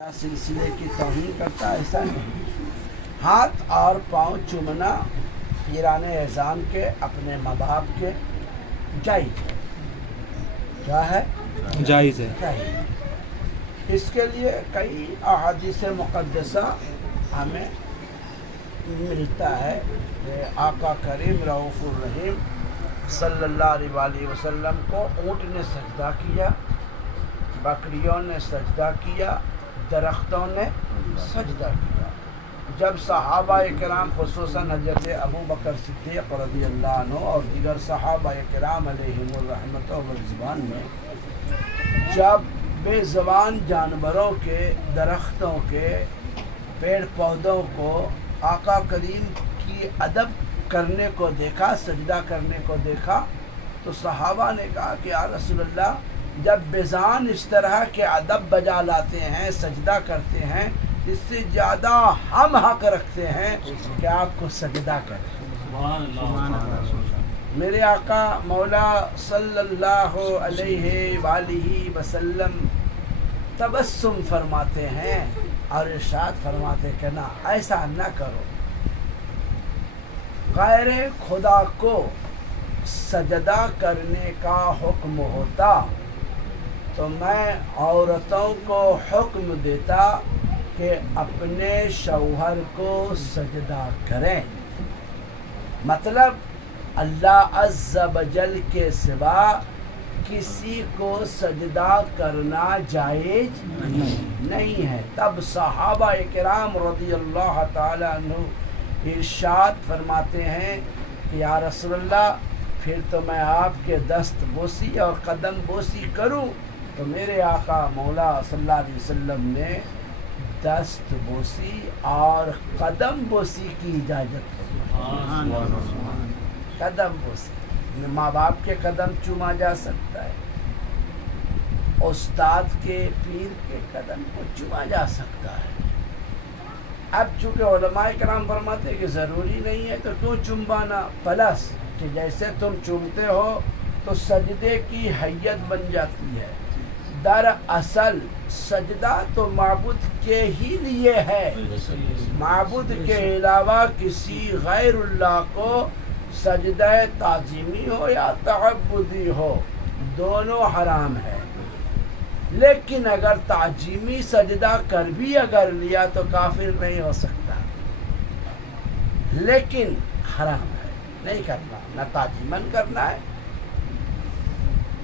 سلسلے کی توہین کرتا ایسا نہیں. ہاتھ اور پاؤں چومنا پیران اعظام کے اپنے ماں باپ کے جائز ہے. کیا ہے؟ جائز ہے. جائز. اس کے لیے کئی احادیث مقدسہ ہمیں ملتا ہے کہ آقا کریم رؤوف الرحیم صلی اللہ علیہ وآلہ وسلم کو اونٹ نے سجدہ کیا، بکریوں نے سجدہ کیا، درختوں نے سجدہ کیا. جب صحابہ کرام خصوصاً حضرت ابو بکر صدیق رضی اللہ عنہ اور دیگر صحابہ کرام علیہم الرحمۃ والرضوان نے جب بے زبان جانوروں کے، درختوں کے، پیڑ پودوں کو آقا کریم کی ادب کرنے کو دیکھا، سجدہ کرنے کو دیکھا، تو صحابہ نے کہا کہ یا رسول اللہ، جب بیزان اس طرح کے ادب بجا لاتے ہیں، سجدہ کرتے ہیں، اس سے زیادہ ہم حق رکھتے ہیں کہ آپ کو سجدہ کریں. میرے آقا مولا صلی اللہ علیہ وآلہ وسلم تبسم فرماتے ہیں اور ارشاد فرماتے کہ نہ، ایسا نہ کرو. غیر خدا کو سجدہ کرنے کا حکم ہوتا تو میں عورتوں کو حکم دیتا کہ اپنے شوہر کو سجدہ کریں. مطلب اللہ عز و جل کے سوا کسی کو سجدہ کرنا جائز نہیں ہے. تب صحابہ کرام رضی اللہ تعالی عنہ ارشاد فرماتے ہیں کہ یا رسول اللہ، پھر تو میں آپ کے دست بوسی اور قدم بوسی کروں. تو میرے آقا مولا صلی اللہ علیہ وسلم نے دست بوسی اور قدم بوسی کی اجازت دی. قدم بوسی، ماں باپ کے قدم چوما جا سکتا ہے، استاد کے، پیر کے قدم کو چوما جا سکتا ہے. اب چونکہ علماء کرام فرماتے ہیں کہ ضروری نہیں ہے تو کیوں چمبانا، پلس کہ جیسے تم چومتے ہو تو سجدے کی حیت بن جاتی ہے. دراصل سجدہ تو معبود کے ہی لیے ہے. معبود کے علاوہ کسی غیر اللہ کو سجدہ تعظیمی ہو یا تعبدی ہو، دونوں حرام ہے. لیکن اگر تعظیمی سجدہ کر بھی اگر لیا تو کافر نہیں ہو سکتا، لیکن حرام ہے، نہیں کرنا. نہ تعظیماً کرنا ہے،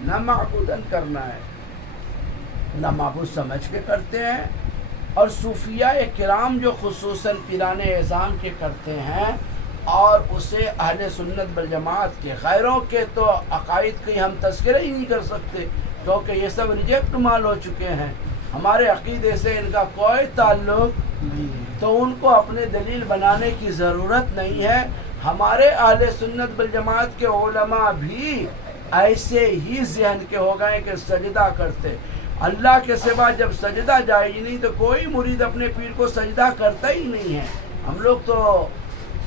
نہ معبوداً کرنا ہے. نہ معبود سمجھ کے کرتے ہیں. اور صوفیاء کرام جو خصوصاً پیران اعظام کے کرتے ہیں اور اسے اہل سنت والجماعت کے، غیروں کے تو عقائد کی ہم تذکرہ ہی نہیں کر سکتے کیونکہ یہ سب ریجیکٹ مال ہو چکے ہیں. ہمارے عقیدے سے ان کا کوئی تعلق تو ان کو اپنے دلیل بنانے کی ضرورت نہیں ہے. ہمارے اہل سنت والجماعت کے علماء بھی ایسے ہی ذہن کے ہو گئے کہ سجدہ کرتے اللہ کے سوا. جب سجدہ جائز نہیں تو کوئی مرید اپنے پیر کو سجدہ کرتا ہی نہیں ہے. ہم لوگ تو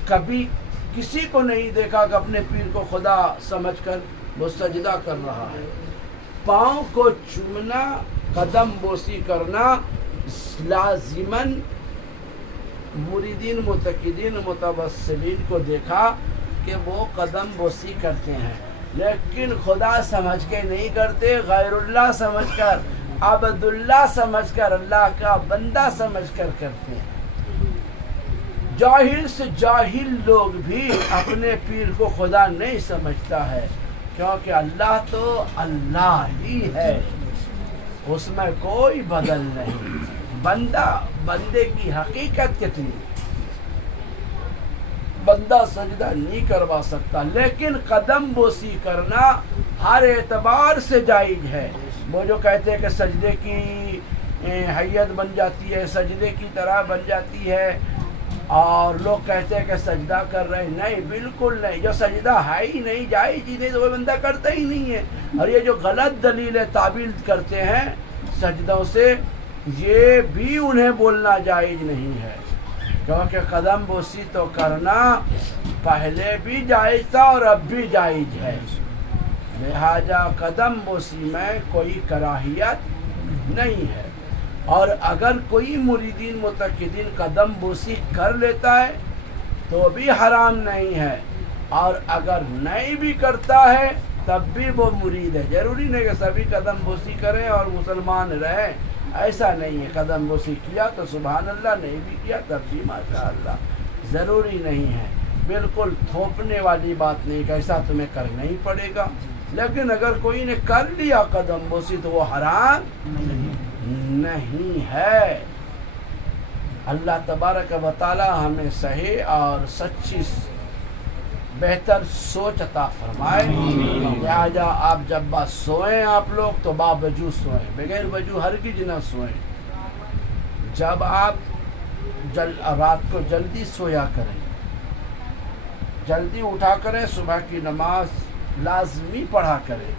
کبھی کسی کو نہیں دیکھا کہ اپنے پیر کو خدا سمجھ کر وہ سجدہ کر رہا ہے. پاؤں کو چومنا، قدم بوسی کرنا لازماً مریدین، متقیدین، متوسلین کو دیکھا کہ وہ قدم بوسی کرتے ہیں، لیکن خدا سمجھ کے نہیں کرتے، غیر اللہ سمجھ کر، عبداللہ سمجھ کر، اللہ کا بندہ سمجھ کر کرتے ہیں. جاہل سے جاہل لوگ بھی اپنے پیر کو خدا نہیں سمجھتا ہے، کیونکہ اللہ تو اللہ ہی ہے، اس میں کوئی بدل نہیں. بندے کی حقیقت کتنی، بندہ سجدہ نہیں کروا سکتا، لیکن قدم بوسی کرنا ہر اعتبار سے جائز ہے. وہ جو کہتے ہیں کہ سجدے کی حیت بن جاتی ہے، سجدے کی طرح بن جاتی ہے، اور لوگ کہتے ہیں کہ سجدہ کر رہے ہیں، نہیں، بالکل نہیں. جو سجدہ ہے ہی نہیں، جائز ہی نہیں، تو وہ بندہ کرتا ہی نہیں ہے. اور یہ جو غلط دلیل تعبیر کرتے ہیں سجدوں سے، یہ بھی انہیں بولنا جائز نہیں ہے، کیونکہ قدم بوسی تو کرنا پہلے بھی جائز تھا اور اب بھی جائز ہے. لہذا قدم بوسی میں کوئی کراہیت نہیں ہے. اور اگر کوئی مریدین متقدین قدم بوسی کر لیتا ہے تو بھی حرام نہیں ہے، اور اگر نہیں بھی کرتا ہے تب بھی وہ مرید ہے۔ ضروری نہیں کہ سبھی قدم بوسی کریں اور مسلمان رہیں، ایسا نہیں ہے۔ قدم بوسی کیا تو سبحان اللہ، نہیں بھی کیا تب بھی ماشاء اللہ، ضروری نہیں ہے۔ بالکل تھوپنے والی بات نہیں کہ ایسا تمہیں کرنا ہی پڑے گا، لیکن اگر کوئی نے کر لیا قدم بوسی تو وہ حرام نہیں ہے۔ اللہ تبارک و تعالی ہمیں صحیح اور سچی بہتر سوچ عطا فرمائے۔ لہٰذا آپ جب بات سوئیں آپ لوگ تو باوجود سوئیں، بغیر وجہ ہرگز نہ سوئیں۔ جب آپ رات کو جلدی سویا کریں، جلدی اٹھا کریں، صبح کی نماز لازمی پڑھا کریں۔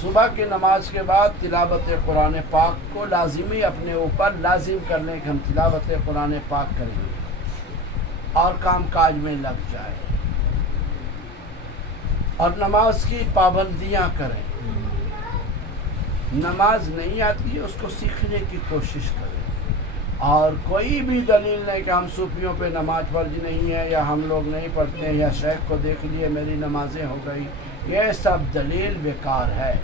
صبح کی نماز کے بعد تلاوت قرآن پاک کو لازمی اپنے اوپر لازم کرنے کہ ہم تلاوت قرآن پاک کریں گے اور کام کاج میں لگ جائے، اور نماز کی پابندیاں کریں۔ نماز نہیں آتی ہے اس کو سیکھنے کی کوشش کریں، اور کوئی بھی دلیل نہیں کہ ہم صوفیوں پہ نماز فرض نہیں ہے یا ہم لوگ نہیں پڑھتے ہیں یا شیخ کو دیکھ لیے میری نمازیں ہو گئی، یہ سب دلیل بیکار ہے۔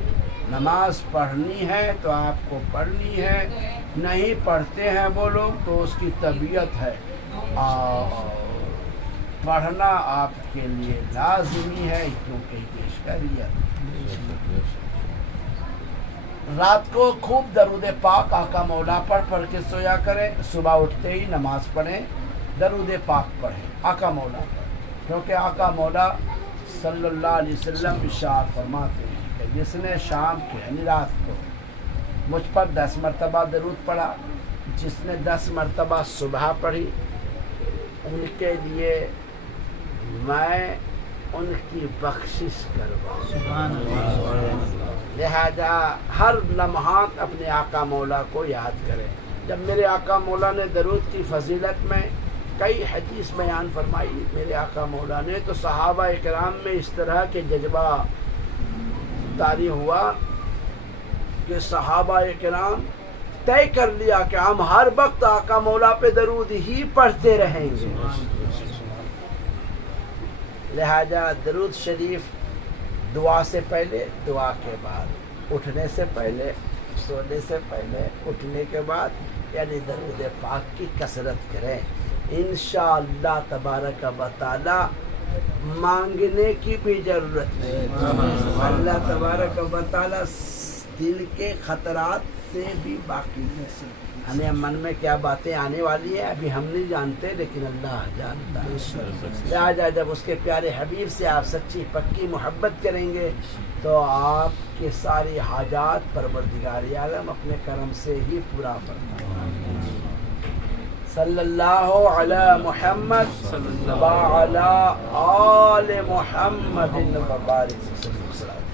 نماز پڑھنی ہے تو آپ کو پڑھنی ہے، نہیں پڑھتے ہیں وہ لوگ تو اس کی طبیعت ہے، اور پڑھنا آپ کے لیے لازمی ہے کیونکہ یہ شریعت۔ رات کو خوب درود پاک آقا مولا پڑھ کے سویا کریں، صبح اٹھتے ہی نماز پڑھیں، درود پاک پڑھیں آقا مولا پر، کیونکہ آقا مولا صلی اللہ علیہ وسلم ارشاد فرماتے ہیں کہ جس نے شام کے یعنی رات کو مجھ پر 10 مرتبہ درود پڑھا، جس نے 10 مرتبہ صبح پڑھی، ان کے لیے میں ان کی بخشش کرواؤں۔ سبحان اللہ۔ لہذا ہر لمحات اپنے آقا مولا کو یاد کریں۔ جب میرے آقا مولا نے درود کی فضیلت میں کئی حدیث بیان فرمائی میرے آقا مولا نے، تو صحابہ اکرام میں اس طرح کے جذبہ طاری ہوا کہ صحابہ اکرام طے کر لیا کہ ہم ہر وقت آقا مولا پہ درود ہی پڑھتے رہیں گے۔ لہذا درود شریف دعا سے پہلے، دعا کے بعد، اٹھنے سے پہلے، سونے سے پہلے، اٹھنے کے بعد، یعنی درود پاک کی کثرت کریں۔ انشاءاللہ تبارک و تعالی مانگنے کی بھی ضرورت نہیں، اللہ تبارک و تعالی دل کے خطرات سے بھی باقی ہے۔ ہمیں من میں کیا باتیں آنے والی ہیں ابھی ہم نہیں جانتے، لیکن اللہ جانتا ہے۔ لہٰذا جب اس کے پیارے حبیب سے آپ سچی پکی محبت کریں گے تو آپ کے ساری حاجات پروردگار عالم اپنے کرم سے ہی پورا فرمائے۔ صلی اللہ علی محمد وعلی آل محمد وبارک وسلم۔